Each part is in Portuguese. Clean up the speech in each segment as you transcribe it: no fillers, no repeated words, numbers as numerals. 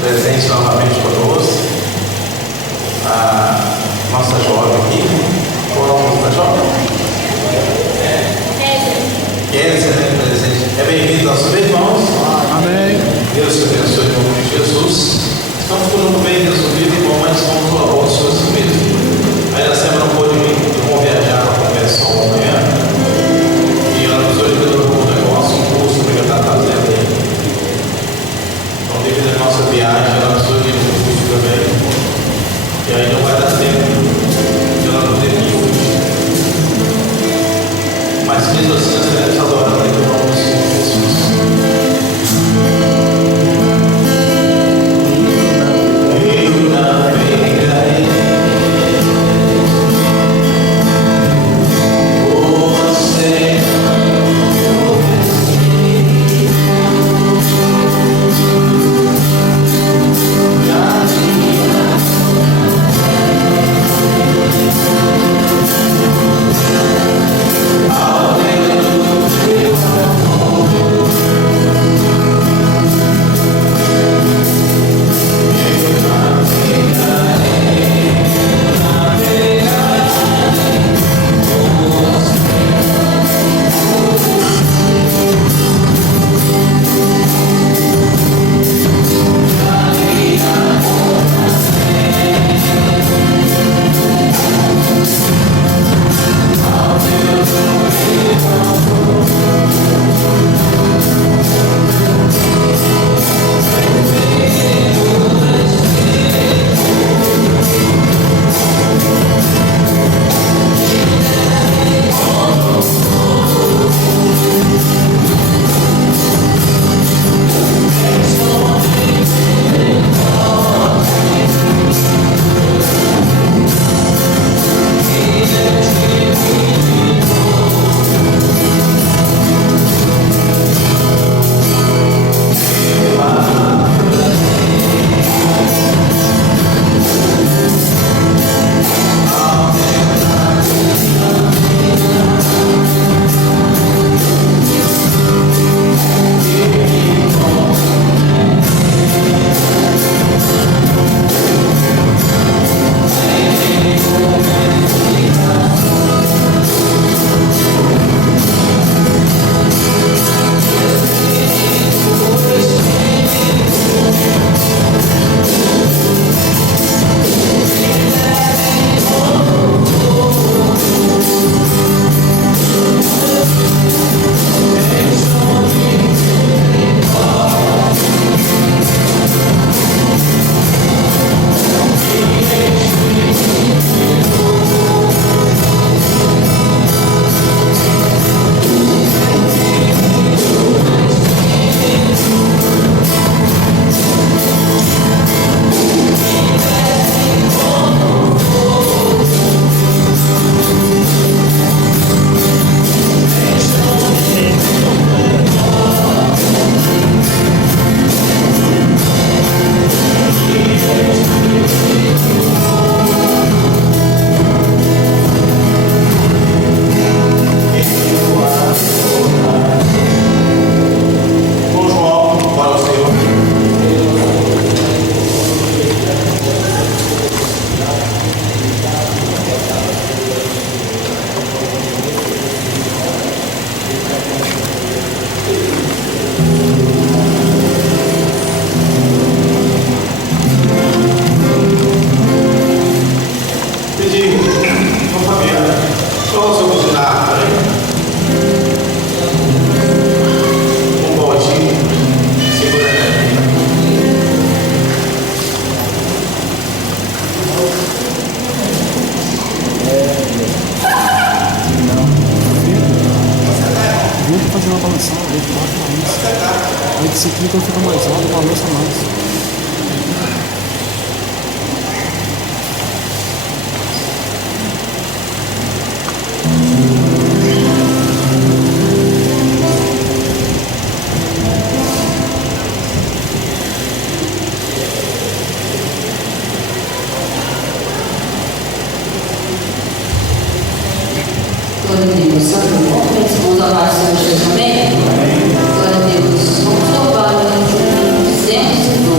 presente novamente conosco. A nossa jovem aqui. Qual é o nome da jovem? Kézia, né? Presente. É bem-vindo aos meus irmãos. Amém. Deus te abençoe em nome de Jesus. Estamos com um bem resolvido, irmão, mas vamos lavar os seus mesmo. Aí a Sembra não pôde vir, eu vou viajar para a convenção amanhã. E ela nos orientou um negócio, um curso que ela está fazendo aí. Então, devido à nossa viagem, ela nos orientou um curso também. E aí não vai dar tempo de ela poder vir hoje. Mas mesmo assim, nós queremos adorar em nome de Jesus. Esse clica fica mais alto, balança mais. Glória a Deus. Sabe como vamos adorar o Senhor Jesus, amém? Glória a Deus. Vamos louvar o nome de Deus.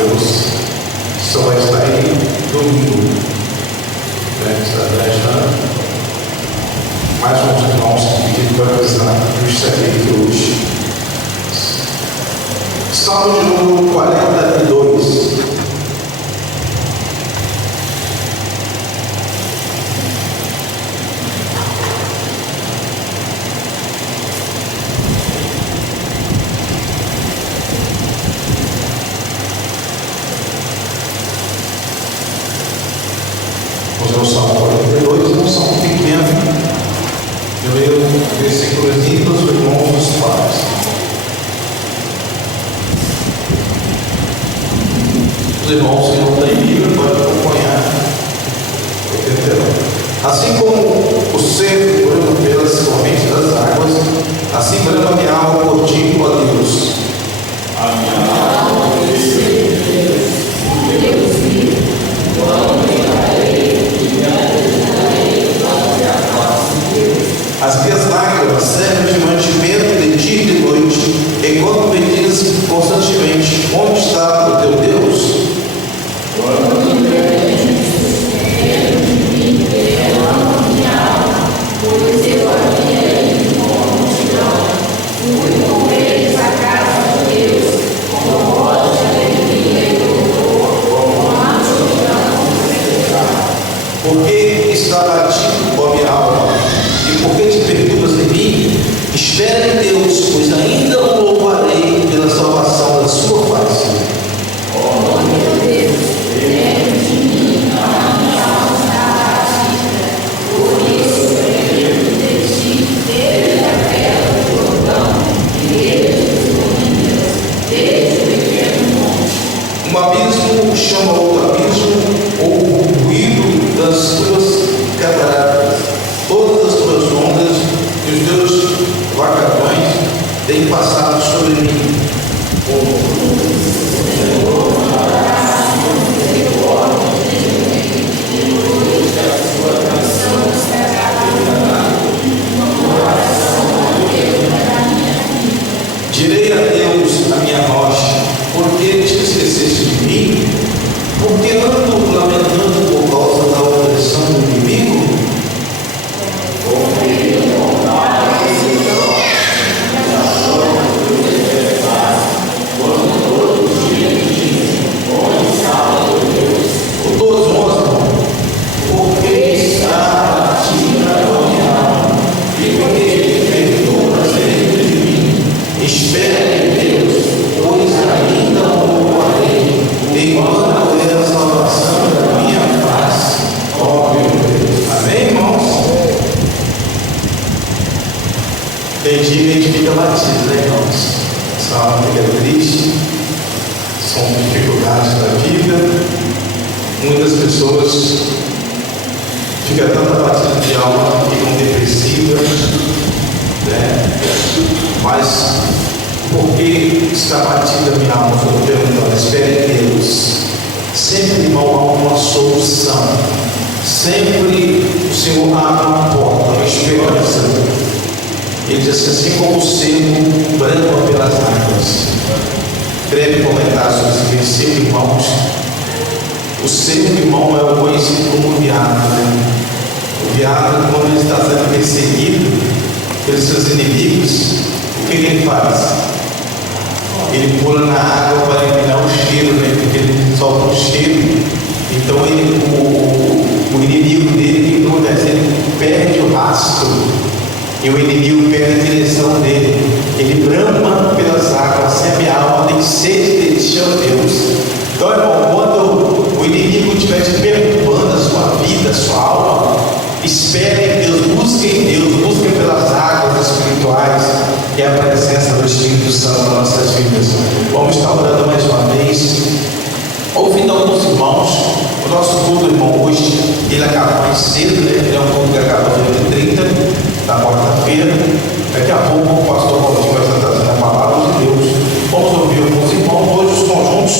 Mateus só vai estar aí domingo. vai precisar nos servir hoje. Salmo de número 42. Vamos ver o Salmo 42, um salmo pequeno. Eu leio versículos lindos, os irmãos dos pais. Os irmãos que não têm Bíblia podem acompanhar o texto. Assim como o cervo brama pelas correntes das águas, assim brama minha alma por ti, ó Deus. A minha alma as minhas lágrimas servem de mantimento de dia e de noite, enquanto me dizes constantemente: onde está o teu Deus? Pois eu havia ido com a multidão, fui com eles à casa de Deus, com voz de alegria e louvor, com a multidão festejar. Por que está batido, ó minha alma? E por que te perturbas em mim? Espera em Deus, pois ainda o louvarei pela salvação da sua face. Ó meu Deus, lembra de mim, a minha alma está abatida. Por isso lembro de ti, desde a terra do Jordão, e desde as colinas, desde o pequeno monte. Um abismo chama outro abismo, ou o ruído das tuas cataratas. Todas as tuas ondas e os teus vagões têm passado sobre mim. Direi a Deus, a minha rocha, por que te esqueceste de mim? Por que ando lamentando por causa da opressão do inimigo? Tem dia que a gente fica batido, né, irmãos? Essa alma fica triste, são dificuldades da vida. Muitas pessoas ficam tão abatidas de alma, ficam depressivas, né? Mas por que está batida a minha alma? Eu estou perguntando. Espere em Deus. Sempre, irmão, há uma solução. Sempre o Senhor abre uma porta, uma esperança. Ele diz assim como o cervo brama pelas águas. Breve comentário sobre esse versículo, irmãos. O cervo, irmão, é o conhecido como veado, né? O veado, quando ele está sendo perseguido pelos seus inimigos, o que ele faz? Ele pula na água para eliminar o cheiro, né? Porque ele solta o cheiro. Então o inimigo dele, o que acontece? Ele perde o rastro. E o inimigo perde a direção dele. Ele brama pelas águas, sempre a alma tem sede de ti, ó Deus. Então, irmão, quando o inimigo estiver te perturbando a sua vida, a sua alma, espere em Deus, busque em Deus, busque pelas águas espirituais, que é a presença do Espírito Santo nas nossas vidas. Vamos estar orando mais uma vez. Ouvindo alguns irmãos, o nosso culto, irmão, hoje, ele acaba mais cedo, né? Ele é um culto que acaba às 8h30. Na quarta-feira, daqui a pouco o pastor Valdir vai estar trazendo a palavra de Deus. Vamos ouvir alguns irmãos, hoje os conjuntos,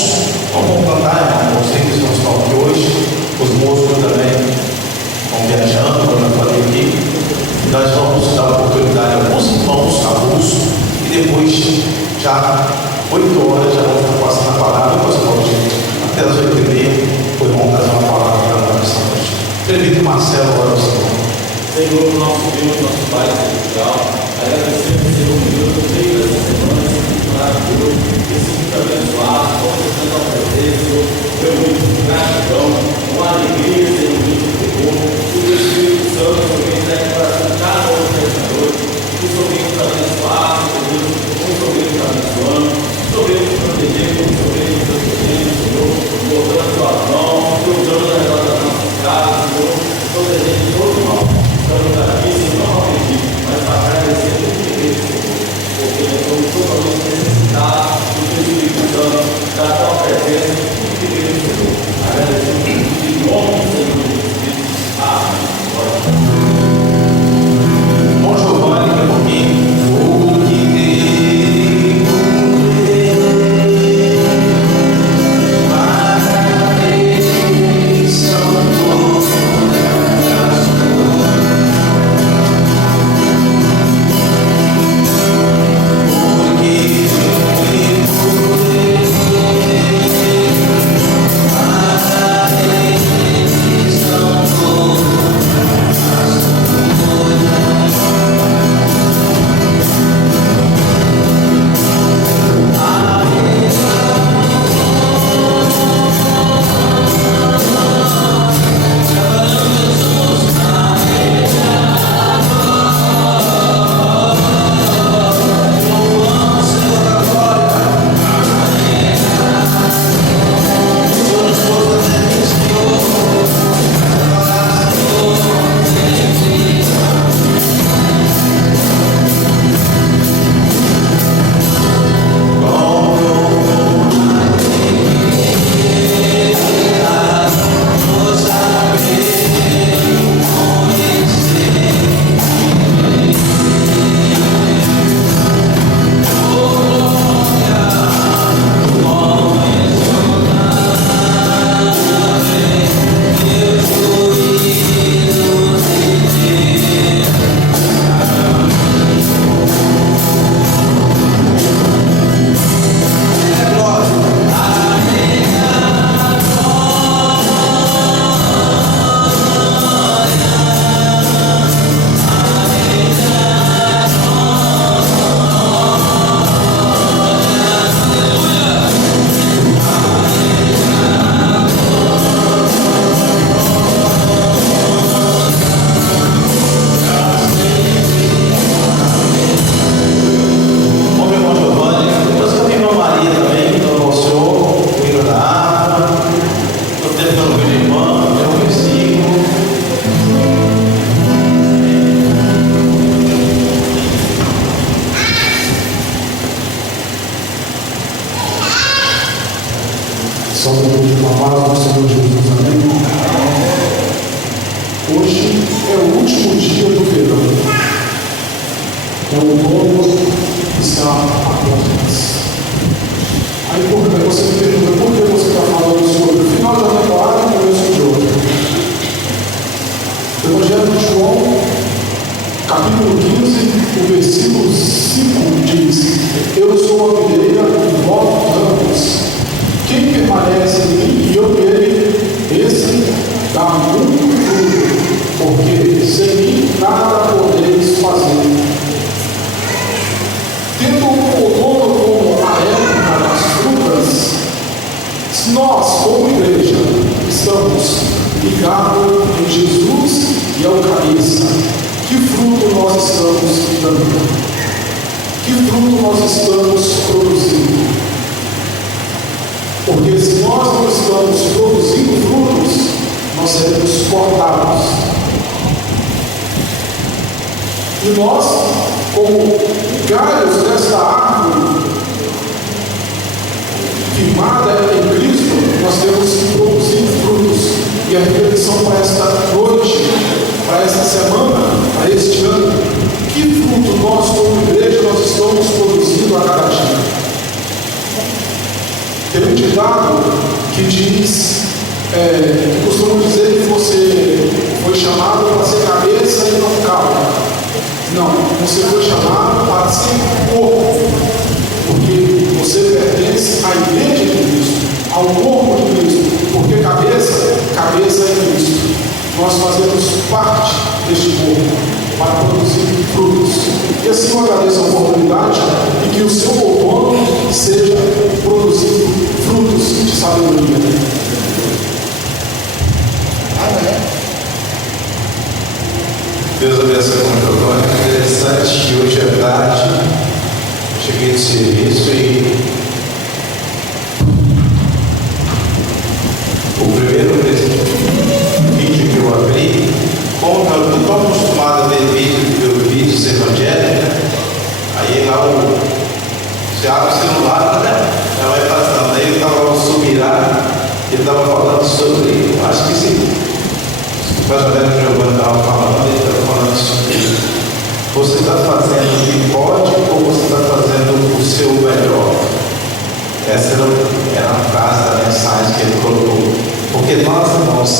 vamos cantar, irmão, os tempos que estão aqui hoje, os músicos também vão viajando, vão fazer aqui. Nós vamos dar a oportunidade a alguns irmãos avulsos e depois, já 8 horas, já vamos estar passando a palavra, pastor Valdir, até as 8h30, o irmão trazer uma palavra para nós esta noite. Prefeito Marcelo, agora o Senhor. Senhor, nosso Deus, nosso Pai celestial, Agradecemos, Senhor, por Deus, no meio dessa semana, esse muito maravilhoso, esse muito abençoado, contemplando a presença, Senhor, reunidos com gratidão, com alegria, Senhor, que o Espírito Santo, Senhor, vem dar coração de cada um dessa noite, que o Senhor vem nos abençoar, Senhor, que o Senhor vem nos abençoando, que o Senhor vem nos proteger, que o Senhor vem nos protegendo, Senhor, botando a sua mão, cruzando ao redor das nossas casas, Senhor, protegendo todo o mal. Estamos aqui, Senhor, não ao pedir, mas para agradecer por querer, Senhor, porque nós somos totalmente necessitados do Teu Espírito Santo, da Tua presença, por querer, Senhor. Agradecemos em nome do Senhor Jesus Cristo. Amém. Bom Giovanni, que é pouquinho. O que tem Só depois da paz do Senhor Jesus, amém? Hoje é o último dia do verão. É o outono que está a portas. Aí você me pergunta, por que você está falando sobre o final da temporada e o começo de outra? O Evangelho de João, capítulo 15, o versículo 5 diz: Eu sou a videira e vós ramos. Quem permanece em mim e eu nele, esse dá muito fruto, porque sem mim nada podeis fazer. Tendo o outono como a época das frutas, nós, como igreja, estamos ligados em Jesus e ao cabeça. Que fruto nós estamos dando? Que fruto nós estamos produzindo? Porque se nós não estamos produzindo frutos, nós seremos cortados. E nós, como galhos desta árvore firmada em Cristo, nós temos que produzir frutos. E a reflexão para esta noite, para esta semana, para este ano, que fruto nós, como igreja, nós estamos produzindo a cada dia? Tem um ditado que diz, que costuma dizer que você foi chamado para ser cabeça e não cauda. Não, você foi chamado para ser corpo, porque você pertence à igreja de Cristo, ao corpo de Cristo, porque cabeça é Cristo. Nós fazemos parte deste corpo para produzir frutos. E assim eu agradeço a oportunidade e que o seu outono seja produzindo frutos de sabedoria. Deus abençoe muito o Antônio. Interessante que hoje à tarde cheguei de serviço e o primeiro vídeo que eu abri, como eu não estou acostumado a ver vídeos evangélicos, aí lá você abre o celular, né? Já vai passando. Aí ele estava no Subirá, ele estava falando sobre, acho que sim, o pastor Giovanni estava falando, ele estava falando sobre você está fazendo o que pode ou você está fazendo o seu melhor. Essa era a frase da mensagem que ele colocou. Porque nós, irmãos,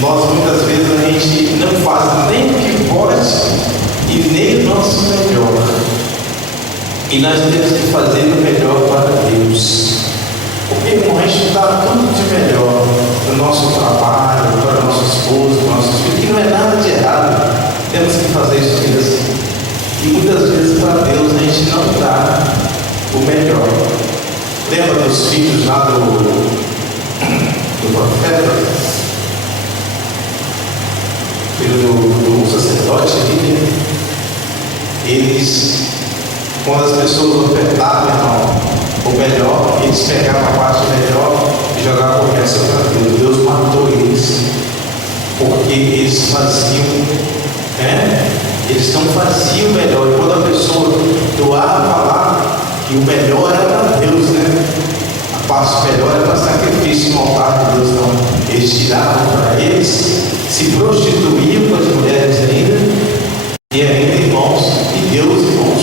muitas vezes a gente não faz nem o que pode e nem o nosso melhor. E nós temos que fazer o melhor para Deus. Porque, irmão, a gente dá tudo de melhor no nosso trabalho, para o nosso esposo, para os nossos filhos, que não é nada de errado. Temos que fazer isso mesmo. E muitas vezes para Deus a gente não dá o melhor. Lembra dos filhos lá do profeta? Filho do sacerdote ali, né? Eles, quando as pessoas ofertavam, irmão, o melhor, eles pegavam a parte melhor e jogavam o resto para Deus. Deus matou eles, porque eles faziam, eles não faziam o melhor. E quando a pessoa doava, falava que o melhor era para Deus, né? A parte melhor era para sacrifício no altar de Deus, não. Eles tiravam para eles, se prostituíam com as mulheres ainda, e ainda, irmãos, e Deus, irmãos.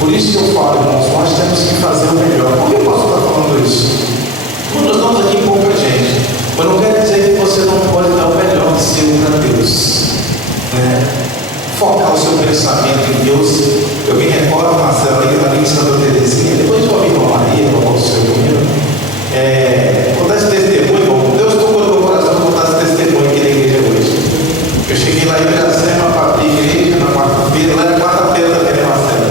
Por isso que eu falo, irmãos, nós temos que fazer o melhor. Por que eu posso estar falando isso? Quando nós estamos aqui com pouca gente, mas não quer dizer que você não pode dar o melhor de seu para Deus, né? Focar o seu pensamento em Deus. Eu me recordo, Marcelo, ali em Santa Terezinha, depois de ouvir a Maria, o nosso seu comigo, contar esse testemunho, irmão. Deus tocou no meu coração para contar esse testemunho aqui na igreja hoje. Eu cheguei lá em Piracema para abrir a igreja na quarta-feira, lá é quarta-feira também, né, Marcelo?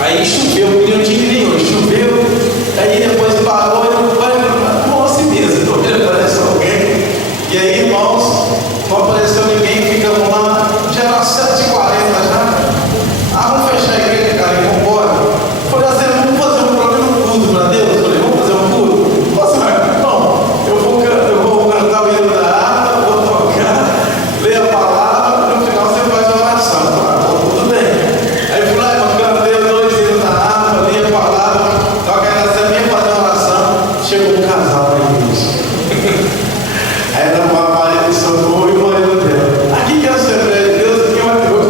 Aí choveu, porque não tinha nenhum, choveu, aí depois parou, e não vai, nossa mesmo, estou vendo, apareceu alguém, e aí, irmãos, não apareceu ninguém, ficamos lá, já era 7h40 já, vamos fechar a igreja, cara, e vamos embora. Falei assim, vamos fazer um programa culto para Deus? Falei, vamos fazer um culto? Nossa, mas, bom, eu vou cantar o hino da harpa, vou tocar, ler a palavra, no final você faz a oração, tá? Tudo bem. Aí eu falei, eu cantei os 2 hinos da harpa, li a palavra, toca aí na semana, fazer a oração, chegou um casal na igreja. Aí era uma Maria de Socorro e o marido dela. Aqui que é a Assembleia de Deus, aqui é uma coisa.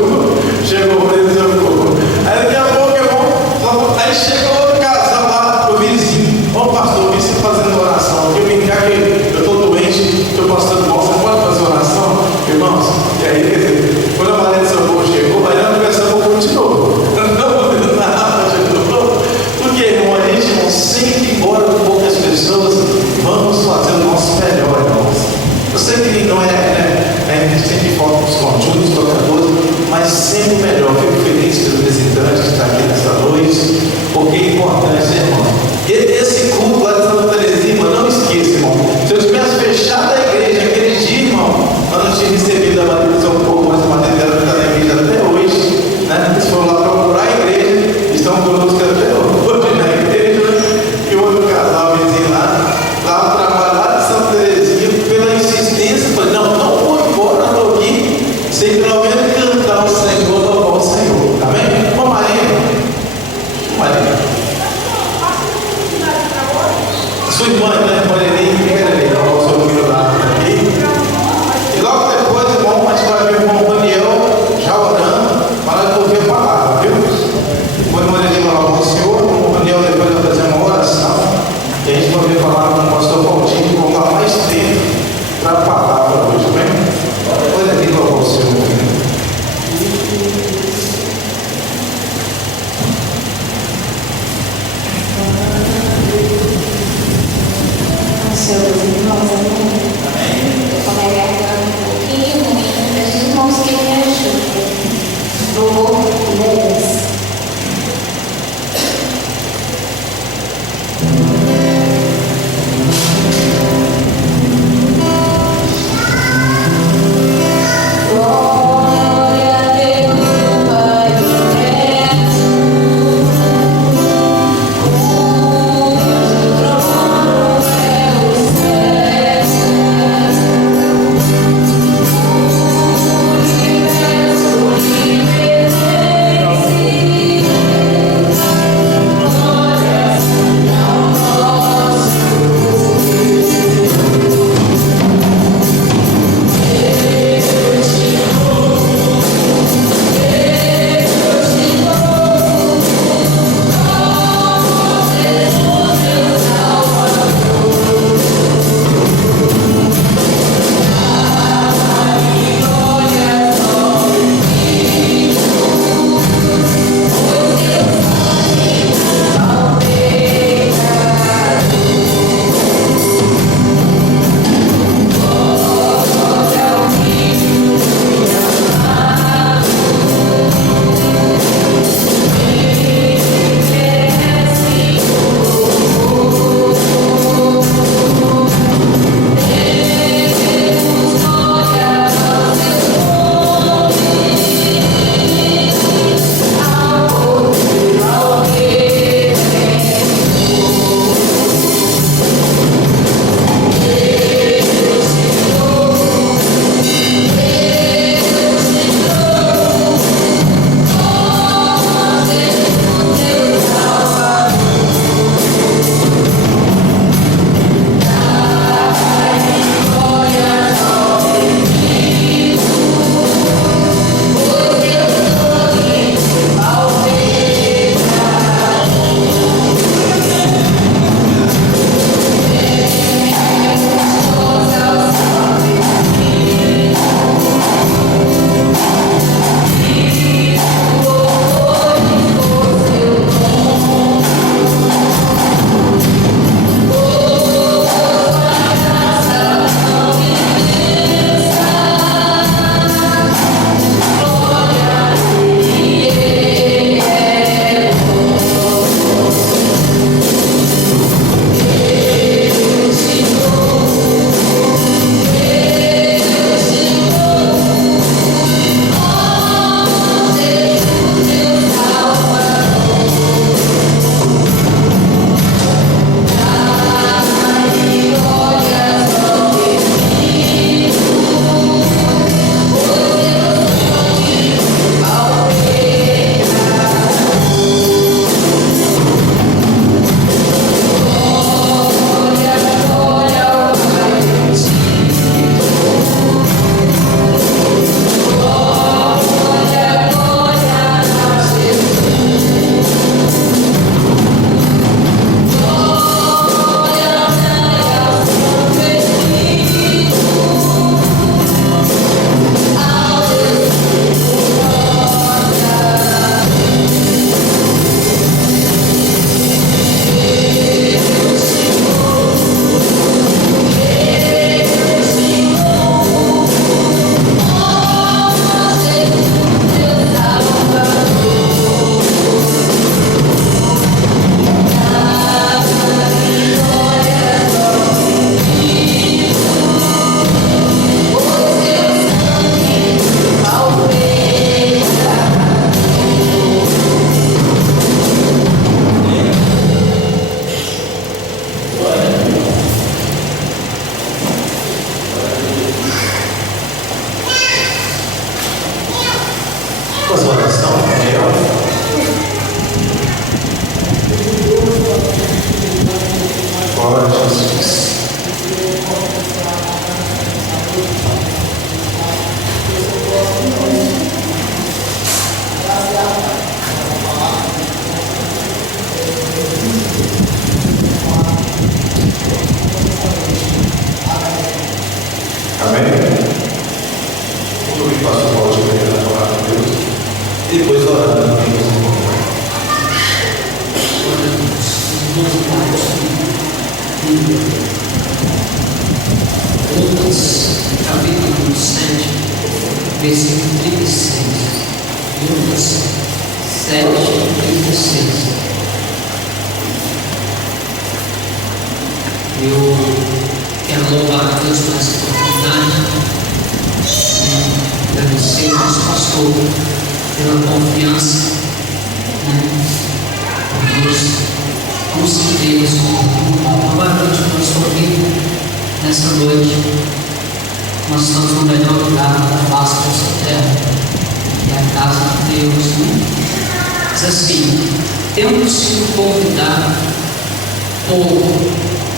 Chegou o marido de Socorro. Aí daqui a pouco eu vou. Aí chega outro casal lá, o vizinho. Ô pastor, o vizinho fazendo oração. Porque eu vim cá que eu estou doente, estou passando mal. Você pode fazer oração, irmãos? E aí, quer dizer, quando a Maria de Socorro chegou, aí ela começou a pouco de novo. Não ouvindo nada de novo. Porque, irmão, a gente não sempre, embora com poucas pessoas, vamos fazer o nosso melhor, irmãos. Eu sei que não a gente sempre foca nos conjuntos, tocadores, mas sempre o melhor. Fico feliz pelo visitante que está aqui nessa noite, porque é importante, irmão. Esse culto lá de Santa Terezinha, não esqueça, irmão. Se eu tivesse fechado a igreja aquele dia, irmão, eu não tinha recebido a Maria de Socorro, mas a Maria dela está na igreja até hoje, né? Eles foram lá procurar a igreja, estão conosco até hoje na igreja, e o outro casal vizinho lá o trabalho lá de Santa Terezinha, pela insistência, falei, não vou embora, não estou aqui, sem Faz uma oração, Daniel. Glória a Jesus. Amém? Vamos ouvir o pastor Paulo de Pereira na palavra de Deus. E depois orando também com os irmãos. Lucas, capítulo 7, versículo 36. Lucas 7, 36. Eu quero louvar a Deus por essa oportunidade. Agradecer ao nosso pastor pela confiança. Por Deus conceder essa oportunidade novamente na sua vida. Nessa noite, nós estamos no melhor lugar da face dessa terra, que é a casa de Deus. Mas assim, temos sido convidados por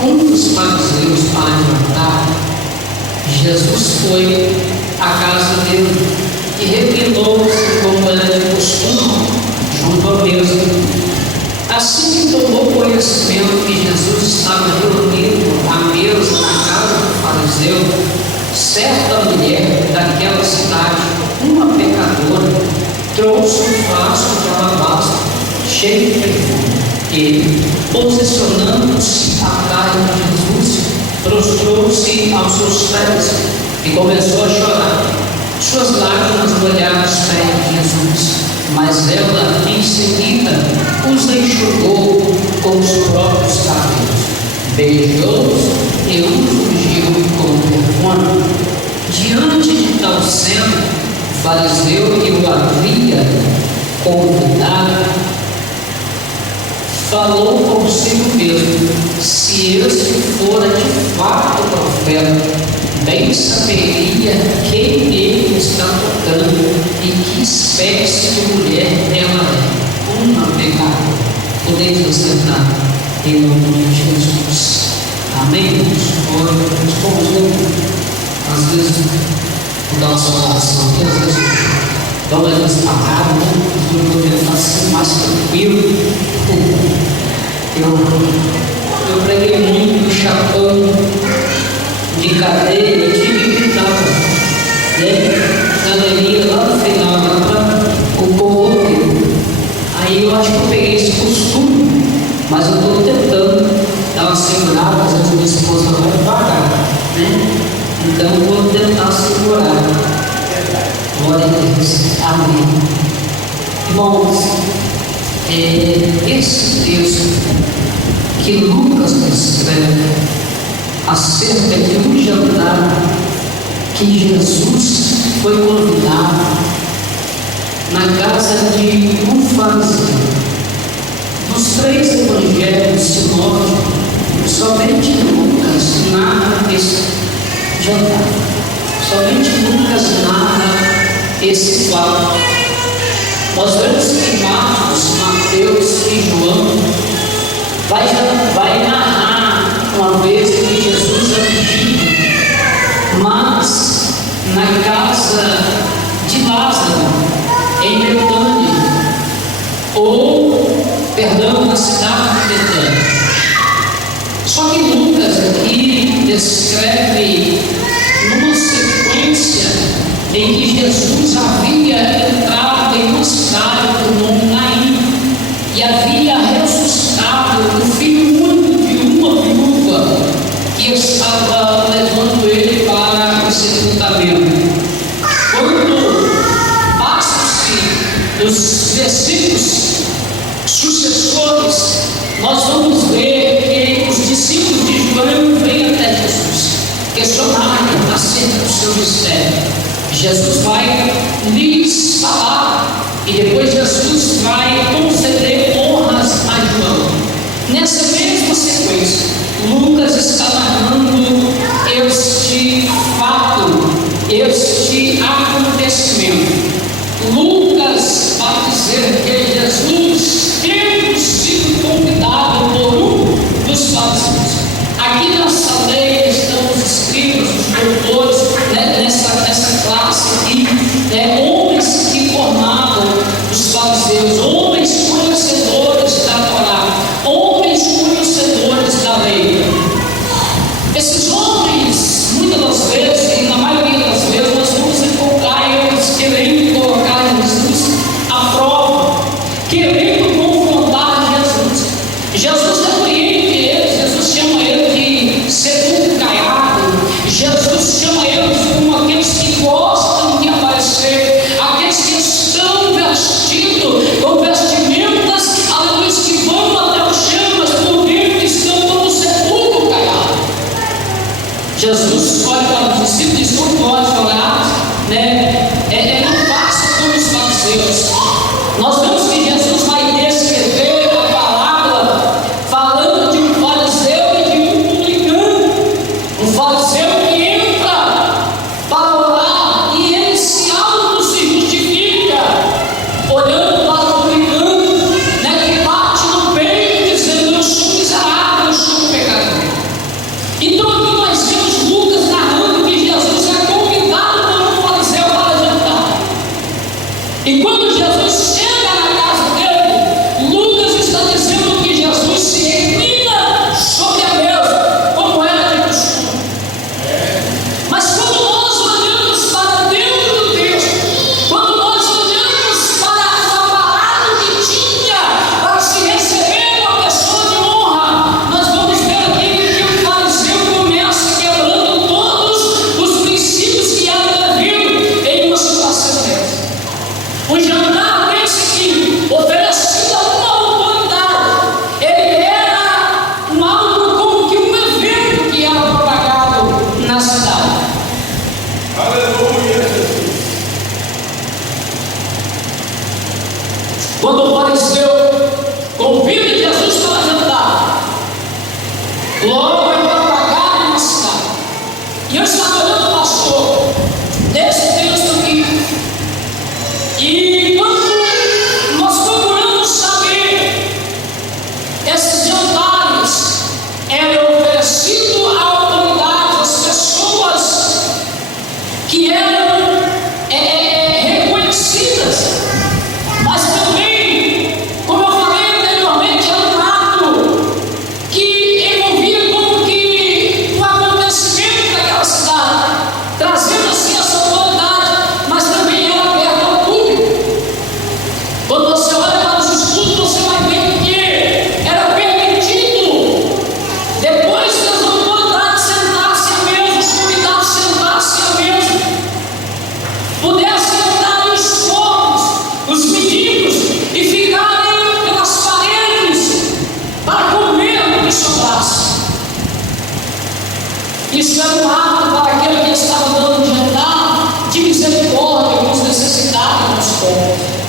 um dos fariseus para jantar. Jesus foi à casa dele e revelou-se como era de costume, junto à mesa. Assim que tomou conhecimento que Jesus estava reunido à mesa na casa do fariseu, certa mulher daquela cidade, uma pecadora, trouxe um frasco de alabastro cheio de perfume. Ele, posicionando-se atrás de Jesus, prostrou-se aos seus pés e começou a chorar. Suas lágrimas molharam os pés de Jesus, mas ela em seguida os enxugou com os próprios cabelos, beijou-os e os ungiu com perfume. Diante de tal cena, o fariseu que o havia convidado falou consigo mesmo: se esse fora de fato profeta, bem saberia quem nele está tocando e que espécie de mulher ela é, uma pecadora. Podemos assentar em nome de Jesus. Amém? Às vezes, nossa oração, às vezes, dá uma disparada, eu vou tentar ser mais tranquilo. Eu preguei muito no chapão de cadeira, eu tive que dar galeria lá no final, lá para o povo. Aí eu acho que eu peguei esse costume, mas eu estou tentando dar uma segurada, mas a minha esposa vai devagar, né? Então eu vou tentar segurar. Glória a Deus. Amém. Irmãos, esse texto que Lucas escreve acerca de um jantar que Jesus foi convidado na casa de um fariseu. Dos 3 evangelhos sinóticos, somente Lucas narra esse jantar. Somente Lucas narra esse fato. Nós vemos que Marcos, Mateus e João vai narrar uma vez que Jesus é ungido, mas na casa de Lázaro, em Betânia, na cidade de Betânia. Só que Lucas aqui descreve numa sequência em que Jesus havia entrado em uma cidade do nome Naim e havia ressuscitado o filho único de uma viúva que estava levando ele para o sepultamento. Quando passa-se os versículos sucessores, nós vamos ver que os discípulos de João vêm até Jesus questionarem acerca do seu mistério. Jesus vai lhes falar e depois Jesus vai conceder honras a João. Nessa mesma sequência, Lucas está narrando este fato, este acontecimento. Lucas vai dizer que Jesus teve sido convidado por um dos fariseus. Aqui nessa lei estão os escribas, os doutores, nessa classe aqui, homens que formavam os fariseus, homens conhecedores da Torá, homens conhecedores da lei. Esses homens, muitas das vezes, e na maioria das vezes, nós vamos encontrar eles querendo colocar Jesus à prova, querendo confrontar Jesus. Jesus repreende eles, Jesus chama ele de sepulcro caiado, Jesus chama eles como aqueles que gostam de aparecer, aqueles que estão vestidos com vestimentas, aleluia, que vão até o chão, mas por dentro estão como sepulcro caiado. Jesus olha para os discípulos e diz: não pode orar, não faça como os fariseus. Nós vemos que Jesus vai descrever a parábola falando de um fariseu e de um publicano. Um fariseu que entra para orar e ele se justifica, olhando para o publicano, que bate no peito dizendo: eu sou miserável, eu sou pecador. Então aqui nós vemos Lucas narrando que Jesus é convidado por um fariseu para jantar. E quando Jesus chega na casa dele, Lucas está dizendo que Jesus se reclina sobre a mesa, como era de costume. Mas quando nós olhamos para dentro do texto, quando nós olhamos para o aparato que tinha para se receber uma pessoa de honra, nós vamos ver aqui que o fariseu começa quebrando todos os princípios que eram devidos em uma situação dessa. O jantar desse aqui oferecia uma autoridade. Ele era algo como que um evento que era propagado na cidade. Aleluia, Jesus. Quando o fariseu convida Jesus para jantar, logo é propagado na cidade. E eu estava olhando, pastor, nesse texto aqui. E quando nós procuramos saber, esses jantares eram oferecidos à autoridade, às pessoas que eram reconhecidas, mas também, como eu falei anteriormente, era um ato que envolvia como que o acontecimento daquela cidade, trazendo assim essa autoridade, mas também era aberto ao público. Quando você olha para os estudos, você vai ver que era permitido, depois que as autoridades sentassem à mesa, os convidados sentassem à mesa, pudessem entrar os fornos, os mendigos, e ficarem pelas paredes para comer o que sobrasse. Isso era um ato para aquele que estava dando jantar de misericórdia com os necessitados, com os pobres.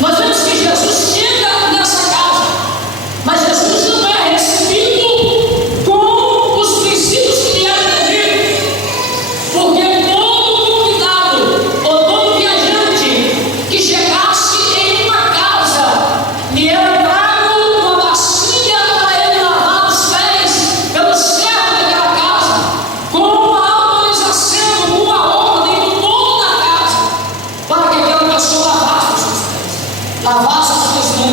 Nós vemos que Jesus chega nessa casa, mas Jesus não é recebido com os princípios que lhe eram devidos, porque todo convidado ou todo viajante que chegasse em uma casa lhe era trago uma bacia para ele lavar os pés pelo servo daquela casa, com a autorização, com a ordem do dono da casa, para que aquela pessoa lavasse os seus pés, lavasse as suas mãos.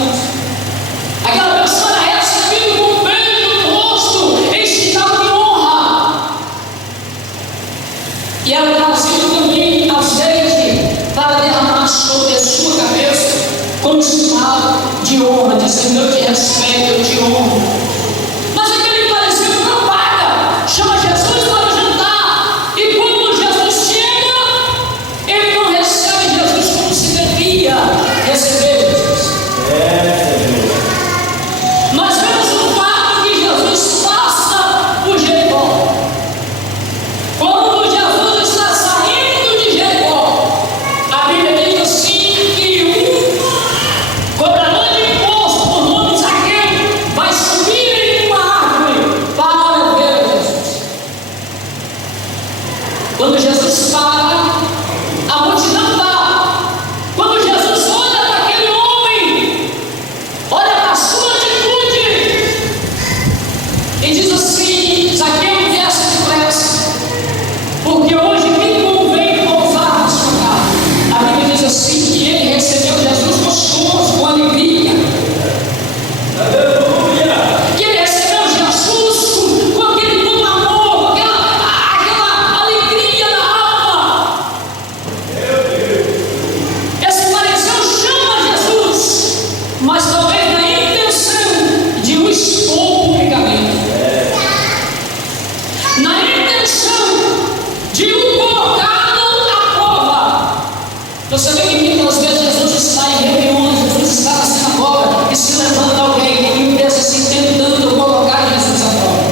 Você vê que muitas vezes Jesus está em reuniões, Jesus está na sinagoga e se levanta alguém e pensa assim, tentando colocar Jesus à prova.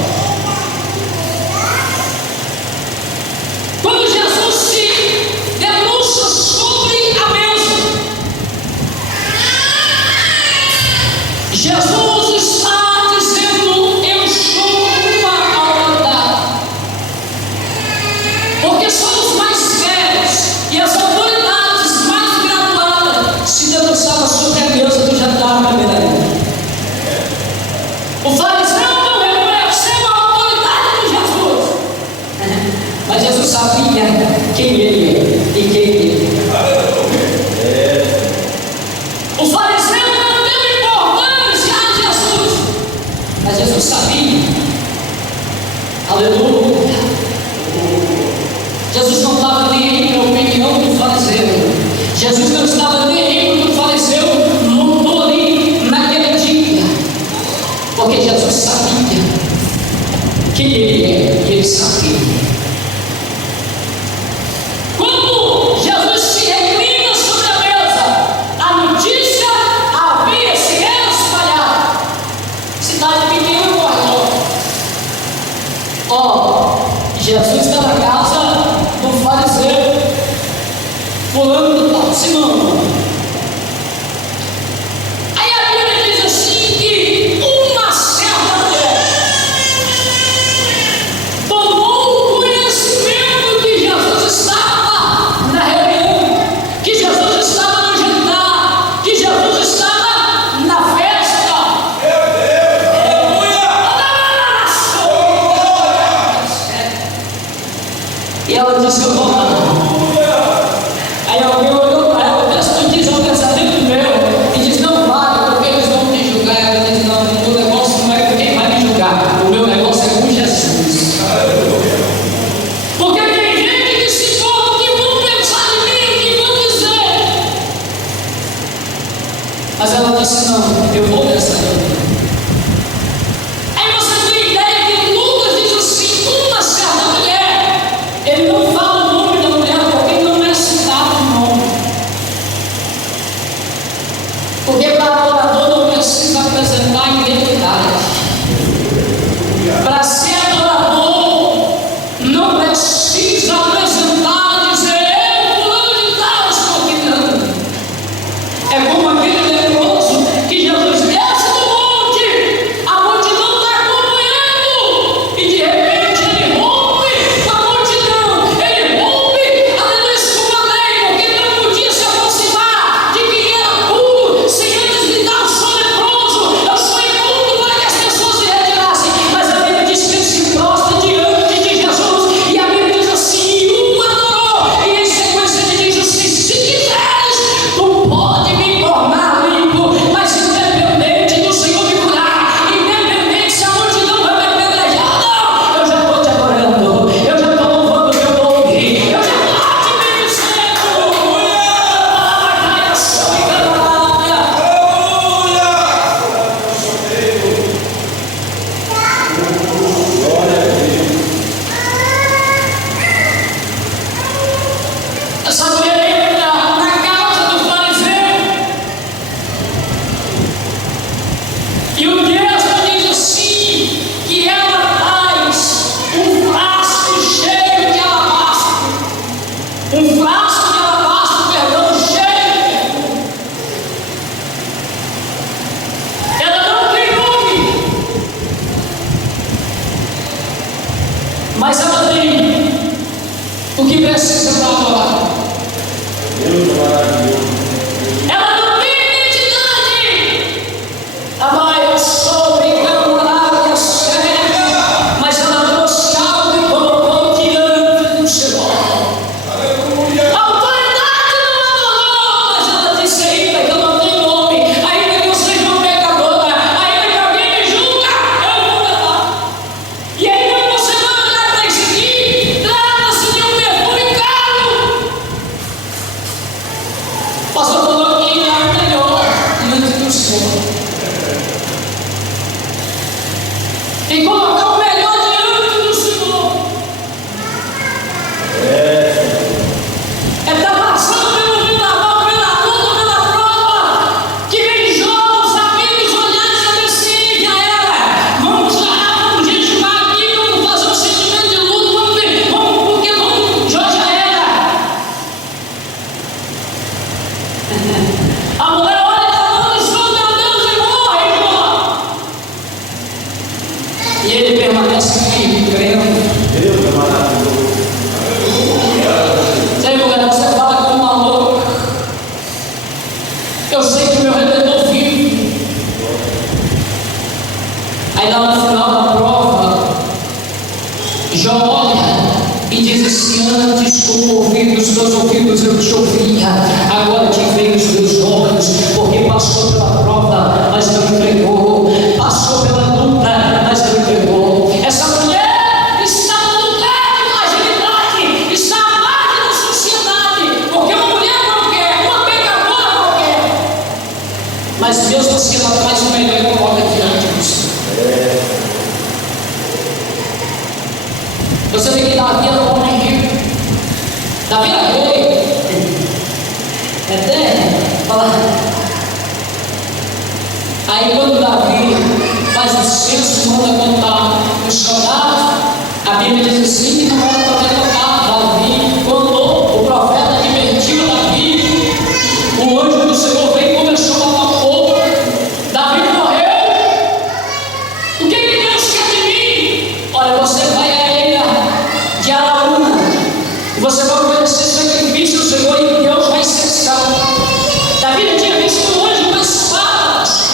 Quando Jesus se debruça sobre a mesa, Jesus está dizendo: eu sou uma autoridade, porque só os mais velhos e as autoridades mais graduadas se debruçavam sobre a mesa do jantar na beira-rio. O fariseu não reconheceu a autoridade de Jesus, mas Jesus sabia quem ele é e quem ele é. O fariseu não deu importância a Jesus, mas Jesus sabia. Aleluia. Jesus não estava nem aí para a opinião do fariseu. Jesus não estava nem aí para o fariseu montou ali naquele dia, porque Jesus sabia quem ele é e ele sabia. Quando Jesus se reclina sobre a mesa, a notícia havia se espalhado. Cidade pequena correu. Jesus está na casa do fariseu fulano de tal, Simão. Aí a Bíblia diz assim que uma certa mulher tomou o conhecimento que Jesus estava na reunião, que Jesus estava no jantar, que Jesus estava na festa. E ela disse: eu vou lá. Aí alguém olhou para ela, o texto diz, é um pensamento meu, e diz: não vale, porque eles vão me julgar. Ela diz: não, o meu negócio não é com quem vai me julgar, o meu negócio é com Jesus. Porque tem gente que se importa, que vão pensar de mim, que vão dizer. Mas ela disse: não, eu vou nessa reunião. Aí você tem ideia que Lucas diz assim: uma certa mulher. Ele não fala o nome da mulher porque não é citado o nome. Porque para adorador não precisa apresentar identidade. Para ser adorador não precisa apresentar e dizer: eu fulano de tal estou aqui. É como aquele leproso que Jesus desce do monte, a multidão está acompanhando e de repente ele rompe com a multidão, ele rompe com a lei, porque ele não podia se aproximar de quem era puro sem antes lhe dar: eu sou leproso, eu sou imundo, para que as pessoas se retirassem. Mas a Bíblia diz que ele se prostra diante de Jesus, e a Bíblia diz assim: um adorou, e em sequência ele diz assim: se quiseres, tu pode me tornar limpo. Mas independente do Senhor me curar, independente se a multidão vai me apedrejar, não, eu já estou te adorando, eu já estou louvando o teu nome, eu já estou te bendizendo. Essa mulher entra na casa do fariseu, e o texto diz assim: que ela traz um frasco cheio de alabastro, cheio. Ela não tem nome, mas ela tem o que precisa para adorar. Ela não tem identidade. Eu sou brincando na área séria, mas ela trouxe algo e colocou diante do Senhor. A autoridade não adorou, mas ela disse: ainda que eu não tenho nome, ainda que eu seja uma pecadora, ainda que alguém me julga, eu vou levar. E aí quando você vai olhar para isso aqui, trata-se de um perfume caro. Deus, eu te ouvia, agora te veio os meus olhos, porque passou pela prova, mas não entregou, passou pela luta, mas não entregou. Essa mulher está no lugar de fragilidade, está à margem da sociedade, porque uma mulher qualquer, uma pecadora qualquer, mas mesmo assim ela faz o melhor e coloca diante do Senhor. Você vê que Davi era um homem rico, Davi era rei, fala. Aí quando Davi faz o censo, manda contar os soldados, a Bíblia diz assim que não era para ter contado. Davi contou, o profeta advertiu Davi, o anjo do Senhor veio e começou a matar o povo. Davi morreu. O que Deus quer de mim? Olha, você vai à ilha de Araúna, você vai oferecer sacrifício ao Senhor e Deus vai cessar. Davi não tinha visto o anjo com espadas.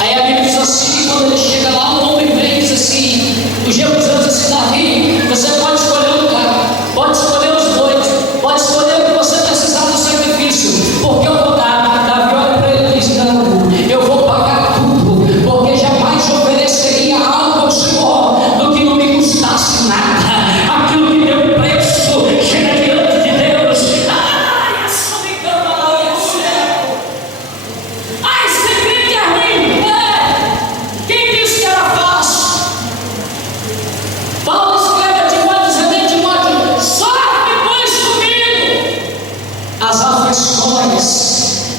Aí a Bíblia diz assim que quando ele chega lá, um homem vem e diz assim, os jebuseus diz assim, Davi, você pode escolher um lugar, pode escolher os bois, pode escolher o que você precisar do sacrifício, porque eu vou dar. Davi olha para ele e diz, não, eu vou pagar tudo, porque jamais ofereceria algo ao Senhor do que não me custasse nada. Aquilo que deu preço chega diante de Deus. Ai, você crê que é ruim? Quem disse que era fácil? Paulo escreve a Timóteo, sofre, pois, comigo as aflições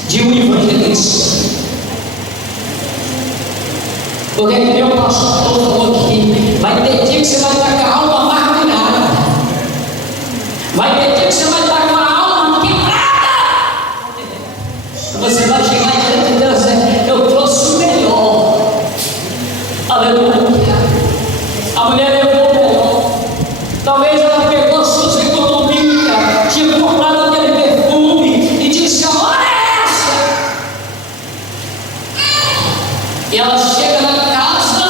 de um evangelista. Porque meu pastor falou que vai ter dia que você vai estar com a alma amargurada, vai ter dia que você vai estar com a alma quebrada. Você vai chegar diante de Deus e dizer, eu trouxe o melhor. Aleluia. A mulher levou o melhor. Talvez ela pegou as suas economias, tinha comprado aquele perfume e disse, a hora é essa. E ela chega na casa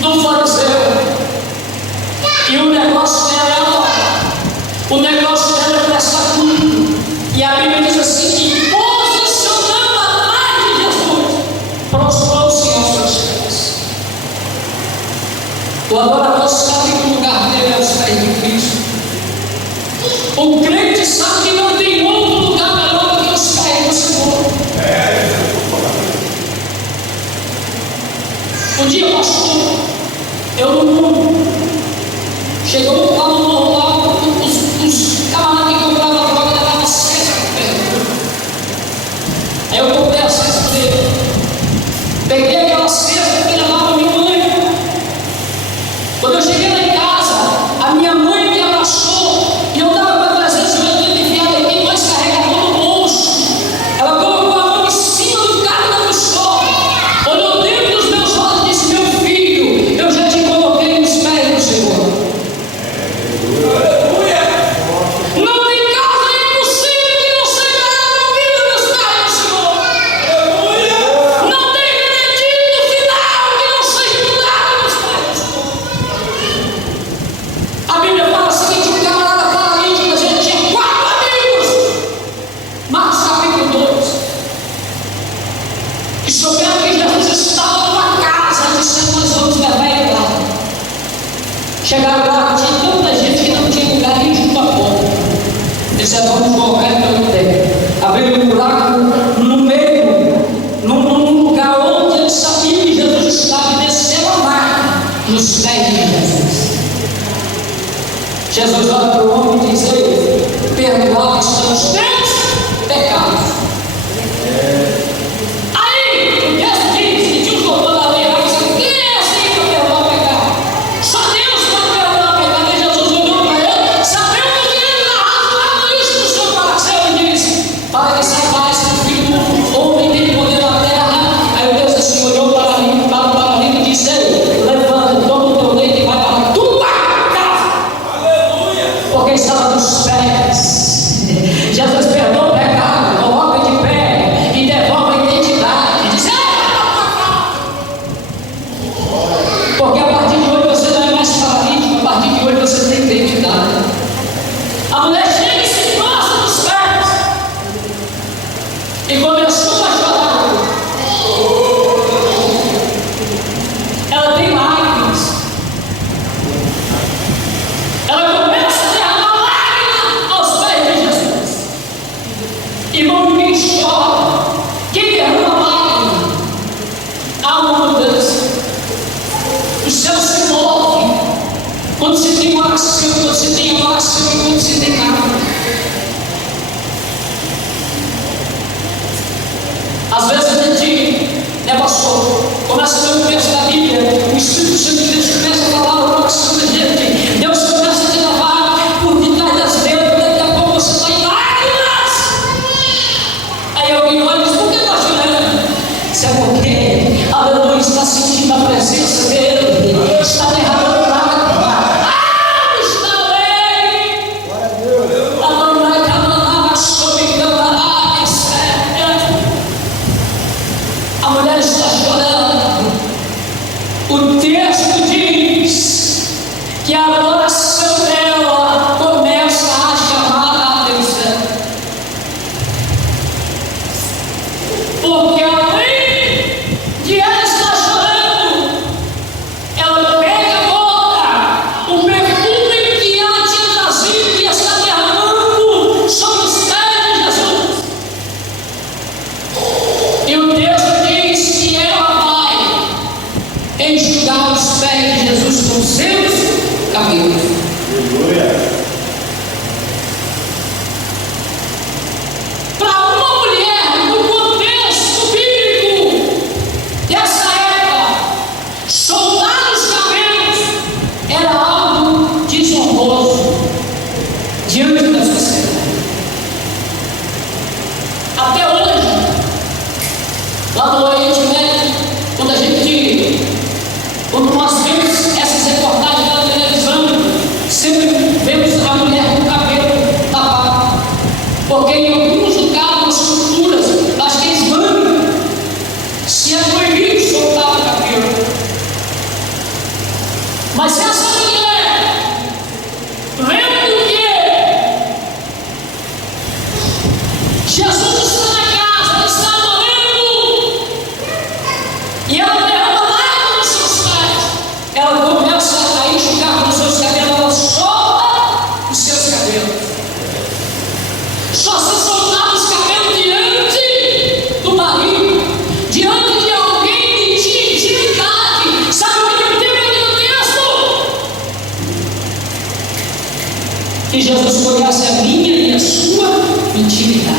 do fariseu e o negócio dela é prestar culto. E a Bíblia diz assim que posicionando atrás de Jesus, prostrou-se aos seus pés. O adorador sabe que o lugar dele é os pés de Cristo. O crente sabe que não tem outro lugar melhor do que os pés do Senhor. Um dia, pastor, eu no mundo, chegou um carro normal, os camaradas que compravam droga levavam cesta por perto. Aí eu comprei a cesta dele, peguei aquela cesta que levava minha mãe. Quando eu cheguei lá em casa, a minha mãe me abraçou e eu estava com 380 enfiado aqui, mais carregador no bolso. Ela colocou a mão em cima do carro da pessoa, olhou dentro dos meus olhos e disse, meu filho, eu já te coloquei nos pés do Senhor. Não tem causa impossível que não seja resolvida nos pés do Senhor. Não tem veredito final que não seja mudado nos pés do Senhor. A Bíblia fala o seguinte, um camarada paralítico, a gente tinha 4 amigos. Marcos capítulo 2. E souberam que Jesus estava numa casa, disseram, nós vamos levar ele lá. Chegaram lá, tinha tanta gente que não tinha lugar nem junto à porta. Disseram, vamos colocar ele pelo teto. Abriram um buraco no meio, num lugar onde eles sabiam que Jesus estava, e desceram a marca nos pés de Jesus. Jesus olha para o homem e diz, ei, perdoados estão os teus pecados. Aí, o texto diz, e tinha os doutores da lei, quem é esse aí para perdoar pecado? Só Deus pode perdoar pecado. E Jesus olhou para ele, sabendo que ele narrava isso no seu coração e disse, para que saibais que o Filho do Homem tem poder na terra. Aí o Deus assim olhou para o paralítico e disse, ei, levanta, toma o teu leito e vai para a tua casa. Porque estava nos pés. Jesus E Jesus conhece a minha e a sua intimidade.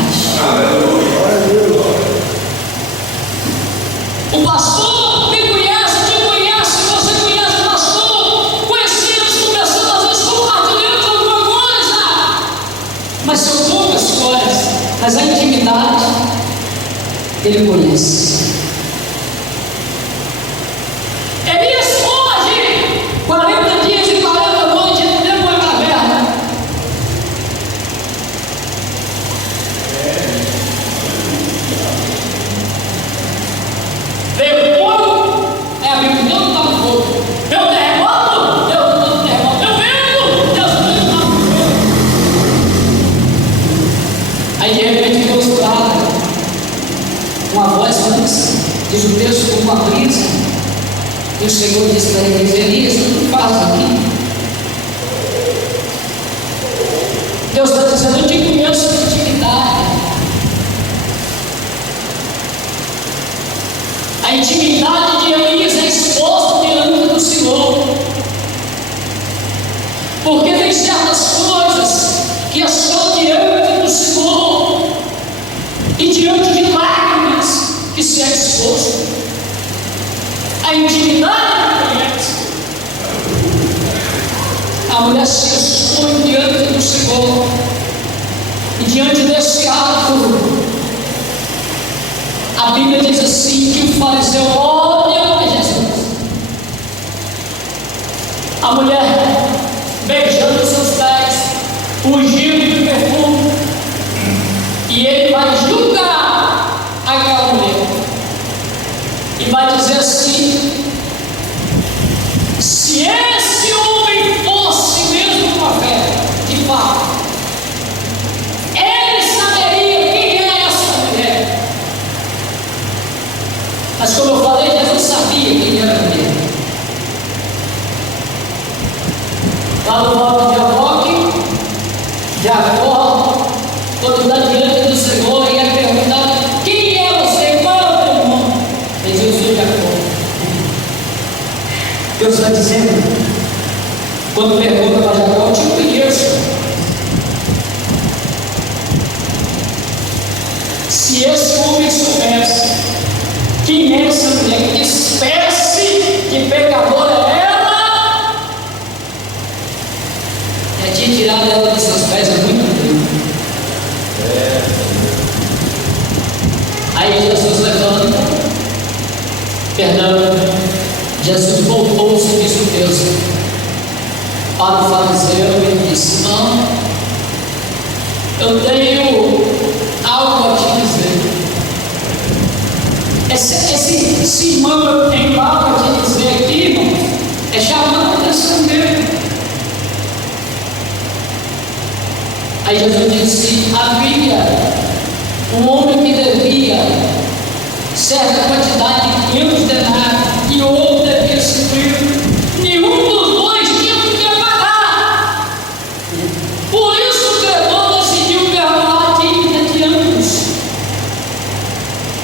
O pastor me conhece, te conhece, você conhece o pastor. Conhecemos, conversando às vezes, compartilhando alguma coisa. Mas são poucas coisas. Mas a intimidade, ele conhece. Elias foge 40 dias e 40 noites dentro de uma caverna. Veio fogo, a Bíblia, Deus não estava fogo. Veio terremoto, Deus não estava terremoto. Veio vento, Deus não estava vento. Aí de repente Deus fala, uma voz mansa, diz o texto, como uma brisa. E o Senhor disse para Elias: Elias, o que tu fazes aqui? Deus está dizendo: eu te conheço de intimidade. A intimidade de Elias é exposta diante do Senhor. Porque tem certas coisas que é só diante do Senhor e diante de lágrimas que se é exposto. A intimidade conhece. A mulher se expõe diante do Senhor. E diante desse ato, a Bíblia diz assim: que o fariseu olha para Jesus. A mulher beijando os seus pés, ungindo de perfume. E ele vai julgar aquela mulher. E vai dizer assim: se esse homem fosse mesmo profeta, de fato, ele saberia quem é essa mulher. Mas como eu falei, Jesus sabia quem era a mulher. Lá no alto de Jacó, quando está diante do Senhor, ia perguntar: quem é você? Qual é o teu nome? Ele diz: eu sou Jacó. Deus está dizendo, quando pergunta para Jacó: eu te conheço. Se esse homem soubesse quem é essa mulher, que espécie de pecadora é ela, já tinha tirado ela dos seus pés há muito tempo. Aí Jesus levanta, Jesus voltou-se e disse o Deus para o fariseu e disse: não, eu tenho algo a te dizer. Esse Simão, eu tenho algo a te dizer aqui, irmão, é chamando a atenção dele. Aí Jesus disse: havia um homem que devia certa quantidade de 500 denários e o outro devia 50. Nenhum dos dois tinha o que pagar. Por isso o credor decidiu perdoar a dívida de ambos.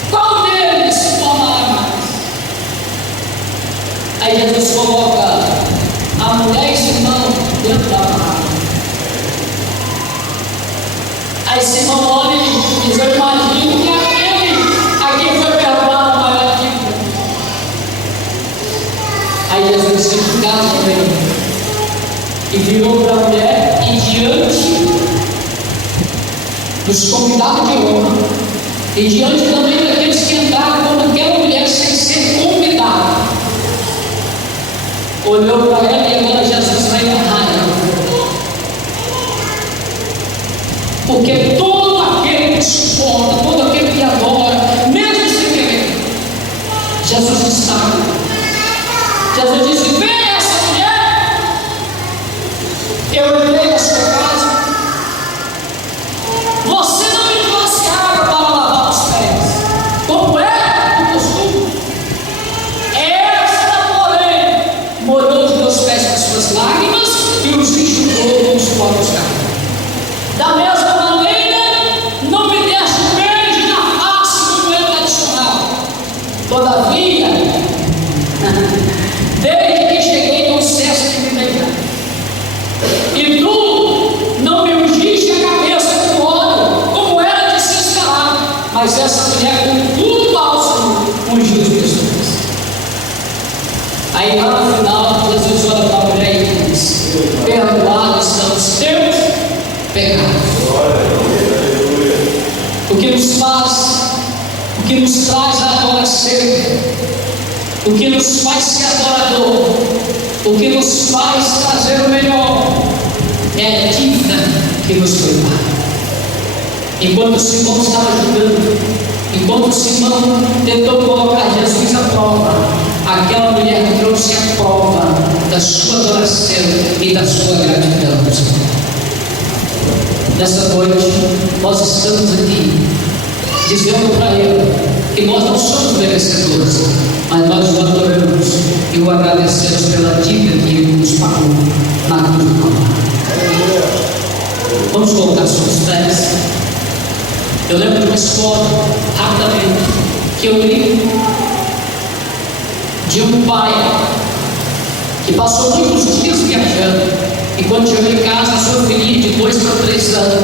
Qual deles tomará mais? Aí Jesus coloca a mulher e Simão dentro da barraca. Aí Simão olha e diz: eu imagino que aquele a quem foi perdoado a maior dívida. Aí Jesus disse: ficar também. E virou para a mulher e diante dos convidados de honra e diante também daqueles que entraram como aquela mulher sem ser convidada, olhou para ela e agora Jesus vai honrar ela. Porque todo aquele que suporta, todo aquele que adora, mesmo sem querer, Jesus está. Jesus disse: vem essa mulher, eu entrei na sua casa, você não me trouxe água para lavar os pés, como é o costume. Esta, porém, molhou os meus pés com as suas lágrimas e os enxugou com os próprios cabelos. Da mesma maneira, Aí lá no final, Jesus olha para a mulher e diz: perdoados são os teus pecados. O que nos traz a adoração, o que nos faz ser adorador, o que nos faz trazer o melhor, é a dívida que nos foi paga. Enquanto Simão estava ajudando, enquanto Simão tentou colocar Jesus à prova, aquela mulher trouxe a prova da sua adoração e da sua gratidão. Nessa noite, nós estamos aqui dizendo para Ele que nós não somos merecedores, mas nós o adoramos e o agradecemos pela dívida que Ele nos pagou na cruz do Calvário. Vamos colocar suas pés. Eu lembro de uma história, rapidamente, que eu li de um pai que passou muitos dias viajando, e quando chegou em casa, a sua filhinha de 2 para 3 anos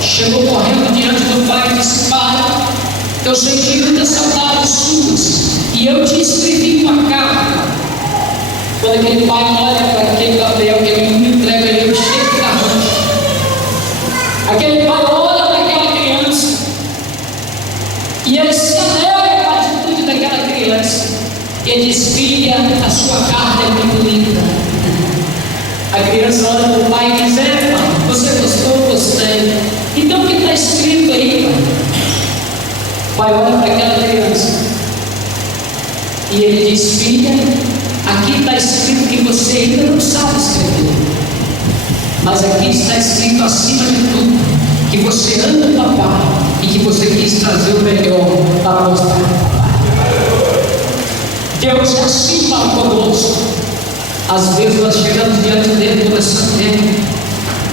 chegou correndo diante do pai e disse: pai, eu senti muitas saudades suas e eu te escrevi uma carta. Quando aquele pai olha para aquele papel que ele me entrega, ele cheio de garrancho. Aquele pai olha para aquela criança e ele se alegra com a atitude daquela criança. Ele diz: filha, a sua carta é muito linda. A criança olha para o pai e diz: é, pai, você gostou? Gostei. Então o que está escrito aí, pai? O pai olha para aquela criança e ele diz: filha, aqui está escrito que você ainda não sabe escrever, mas aqui está escrito acima de tudo que você ama o papai e que você quis trazer o melhor para mostrar ao papai. Deus é assim para conosco. Às vezes nós chegamos diante dele por essa terra,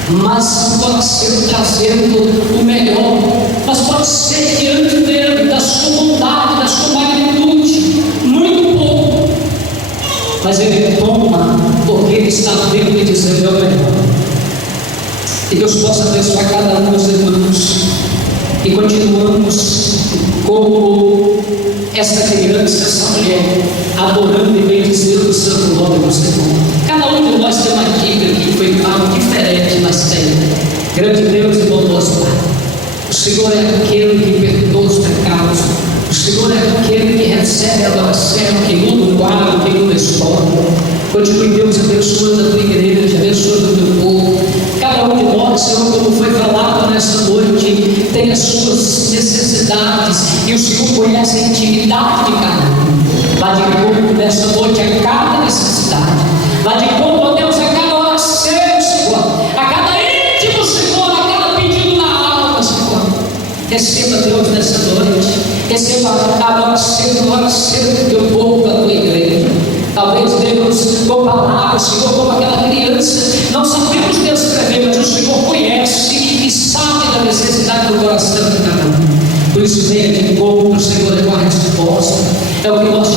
mas o coração trazendo o melhor. Mas pode ser diante dele, da sua bondade, da sua magnitude, muito pouco, mas ele toma, porque ele está vendo e dizendo: é o melhor. Que Deus possa abençoar cada um dos irmãos e continuamos como essa criança, essa mulher, adorando e bendizendo o santo nome do Senhor. Cada um de nós tem uma dívida que foi pago diferente, mas tem. Grande Deus e bondoso Pai, o Senhor é aquele que perdoa os pecados, o Senhor é aquele que recebe a adoração, que muda o quadro, que muda a história. Continue, Deus, abençoando a tua igreja, abençoando o teu povo. Cada um de nós, Senhor, como foi falado nessa noite, tem as suas necessidades e o Senhor conhece a intimidade de cada um. Vá de encontro nessa noite a cada necessidade. Vá de encontro, ó Deus, a cada oração, Senhor, a cada íntimo, Senhor, a cada pedido na alma, Senhor. Receba, Deus, nessa noite. Receba a oração do teu povo, da tua igreja. Talvez Deus, com palavras, Senhor, como aquela criança, não sabemos descrever, mas o Senhor conhece e sabe da necessidade do coração de cada um. Por isso, venha de encontro, Senhor, é uma resposta. É o que nós te